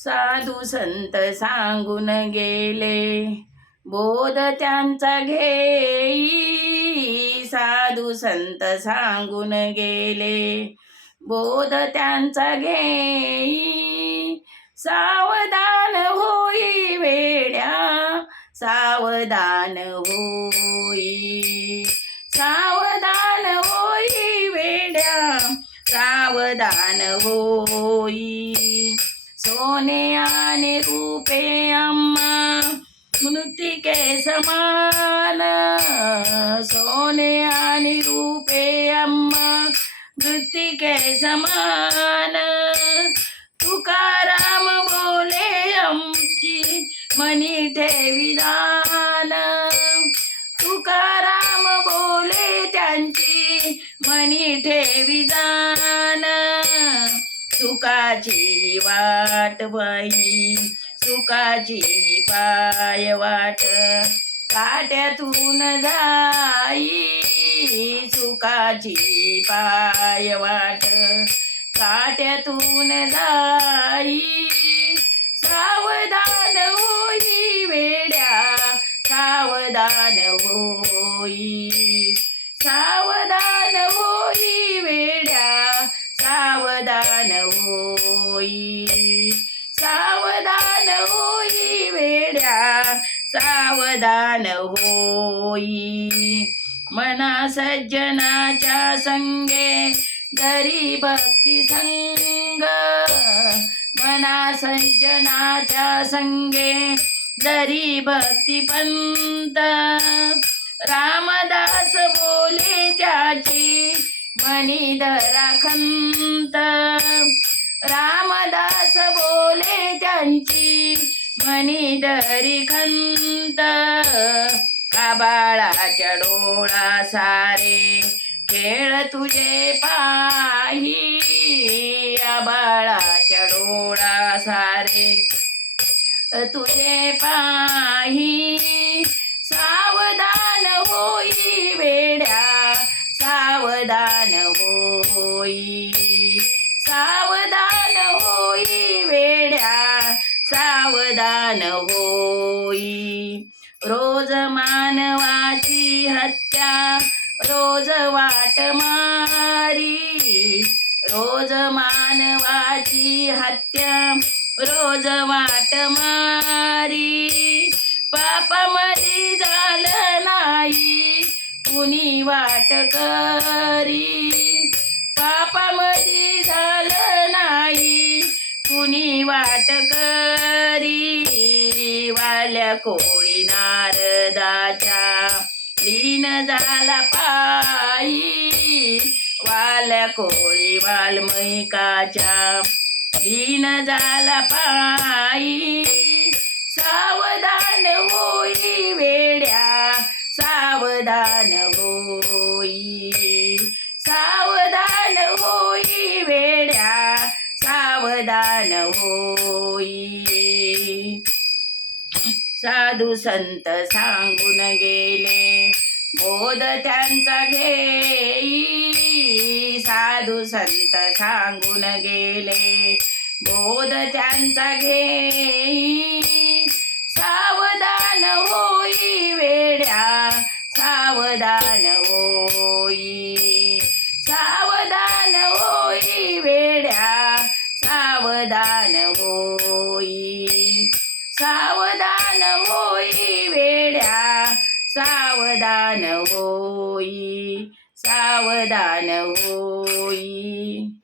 साधू संत सांगून गेले. बोध त्यांचा घेई साधू संत सांगून गेले. बोध त्यांचा घेई सावधान होई वेड्या सावधान होई सावधान होई वेड्या सावधान होई. सोने आणि रूपे अम्मा मृतिके समान। सोने आणि रूपे अम्मा मृतिके समान। तुकाराम बोले आमची मनी ठेवी तुकाराम बोले त्यांची मनी ठेविदान सुखाची वाट बाई सुखाची पाय वाट. काट्यातून जाई सुखाची पाय वाट. काट्यातून जाई सावधान होई वेड्या सावधान होई. सावधान होई वेड्या सावधान होई सावधान होई वेड्या सावधान होई. मना सज्जनाच्या संगे दरी भक्ती संग. मना सज्जनाच्या संगे दरी भक्ती पंत. खंत रामदास बोले त्यांची मणिधरी खंत काबाळाच्या डोळा सारे खेळ तुझे पाही. आबाळाच्या डोळा सारे तुझे पाही. सावधान होई वे सावधान होई. रोज मानवाची हत्या रोज वाट मारी. रोज मानवाची हत्या रोज वाट मारी. पापामध्ये झालं नाही कुणी वाट करी. पापामध्ये झालं नाही कुणी वाट करी. कोळी नारदाच्या लीन झाला पायी. वाल्या कोळी वाल्मिकाच्या लीन झाला पायी. सावधान होई वेड्या सावधान होई. सावधान होई वेड्या सावधान होई. साधू संत सांगून गेले. बोध त्यांचा घेई. साधू संत सांगून गेले. बोध त्यांचा घेई. सावधान होई वेड्या. सावधान सावधान होई सावधान होई.